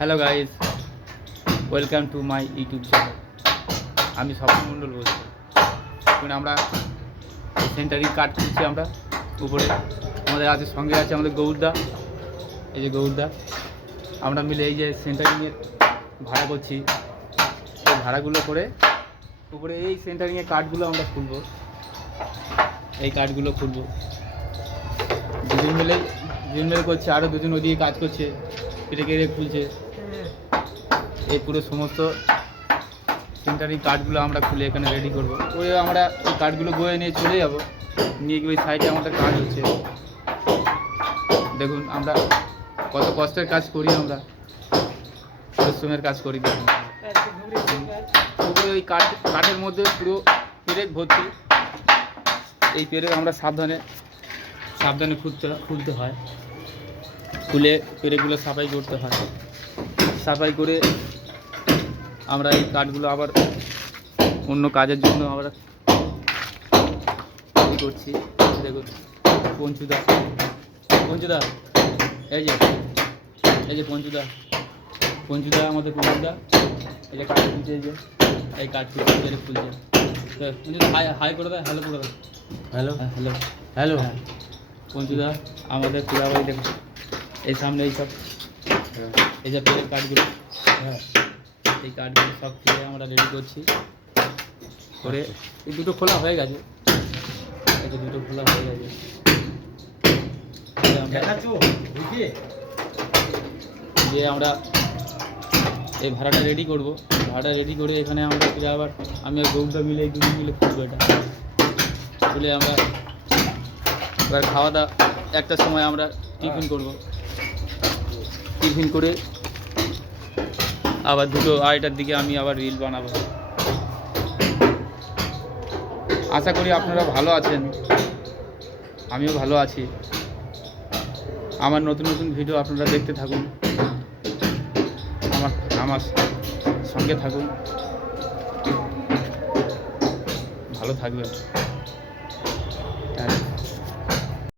Hello guys, welcome to my YouTube channel. আমি স্বপ্ন মণ্ডল বলছি। এখন আমরা সেন্টারিং কাট করছি। আমরা উপরে আমাদের আছে, সঙ্গে আছে আমাদের গৌরদা। এই যে গৌরদা, আমরা মিলে এই যে সেন্টারিংয়ের ভাড়া করছি। এই ভাড়াগুলো করে উপরে এই সেন্টারিংয়ের কাঠগুলো আমরা খুলবো। এই কাঠগুলো খুলবো দুজন মিলে করছে, আরও দুজন ওদিকে কাজ করছে, কেটে কেটে খুলছে। এই পুরো সমস্ত সেন্টারিং কাঠগুলো আমরা খুলে এখানে রেডি করবো। ওই আমরা এই কাঠগুলো বয়ে নিয়ে চলে যাব, নিয়ে গিয়ে ওই সাইডে আমাদের কাজ হচ্ছে। দেখুন আমরা কত কষ্টের কাজ করি, আমরা পরিশ্রমের কাজ করি। দেখুন ওই কাঠের মধ্যে পুরো পেরেক ভর্তি। এই পেরেক আমরা সাবধানে খুলতে হয়, খুলে পেরেকগুলো সাফাই করতে হয়। সাফাই করে আমরা এই কাঠগুলো আবার অন্য কাজের জন্য আমরা করছি। দেখুন পঞ্চুদা, এই যে পঞ্চুদা আমাদের পঞ্চুদা এই যে কাঠ খুলছে, এই কাঠ খুলছে। হাই করে দেয়, হ্যালো করে দেয়, হ্যালো। পঞ্চুদা আমাদের পুরাবাড়ি দেখুন, এই সামনে এই যে পেরেক কাঠগুলো, এই কাঠগুলো সব খুলে আমরা রেডি করছি। করে এই দুটো খোলা হয়ে গেছে, যে আমরা এই ভাড়াটা রেডি করব। ভাড়াটা রেডি করে এখানে আমরা আবার আমি আর গৌরদা মিলে এই দুজন মিলে খুলবো। এটা খুলে আমরা এবার খাওয়া দাওয়া একটার সময় আমরা টিফিন করব। টিফিন করে আবার 2-2:30টার দিকে আমি আবার রিল বানাবো। আশা করি আপনারা ভালো আছেন, আমিও ভালো আছি। আমার নতুন ভিডিও আপনারা দেখতে থাকুন, আমার সঙ্গে থাকুন, ভালো থাকবেন।